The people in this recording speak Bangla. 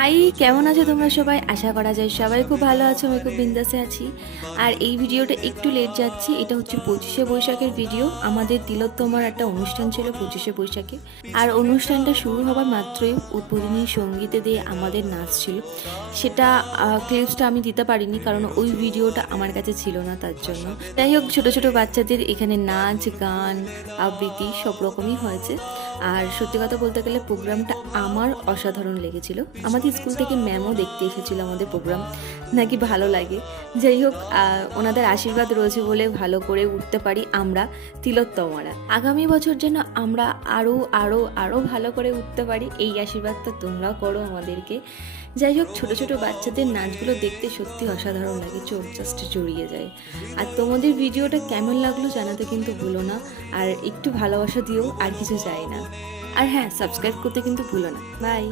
হাই, কেমন আছো তোমরা সবাই? আশা করা যায় সবাই খুব ভালো আছো। আমি খুব বিন্দাসে আছি। আর এই ভিডিওটা একটু লেট যাচ্ছে। এটা হচ্ছে 25শে বৈশাখের ভিডিও। আমাদের তিলোত্তমার একটা অনুষ্ঠান ছিল 25শে বৈশাখে। আর অনুষ্ঠানটা শুরু হবার মাত্রই উদ্বোধনী সঙ্গীতে দিয়ে আমাদের নাচ ছিল। সেটা ক্লিপসটা আমি দিতে পারিনি, কারণ ওই ভিডিওটা আমার কাছে ছিল না, তার জন্য। যাই হোক, ছোটো ছোটো বাচ্চাদের এখানে নাচ, গান, আবৃত্তি সব রকমই হয়েছে। আর সত্যি কথা বলতে গেলে প্রোগ্রামটা আমার অসাধারণ লেগেছিল। আমাদের স্কুল থেকে ম্যামও দেখতে এসেছিল আমাদের প্রোগ্রাম, নাকি ভালো লাগে। যাই হোক, ওনাদের আশীর্বাদ রয়েছে বলে ভালো করে উঠতে পারি আমরা তিলোত্তমারা। আগামী বছর যেন আমরা আরও আরও আরও ভালো করে উঠতে পারি, এই আশীর্বাদটা তোমরাও করো আমাদেরকে। যাই হোক, ছোটো ছোটো বাচ্চাদের নাচগুলো দেখতে সত্যি অসাধারণ লাগে, চোখ জাস্ট জড়িয়ে যায়। আর তোমাদের ভিডিওটা কেমন লাগলো জানাতে কিন্তু ভুলো না। আর একটু ভালোবাসা দিও, আর কিছু চাই না। আর হ্যাঁ, সাবস্ক্রাইব করতে কিন্তু ভুলো না। বাই।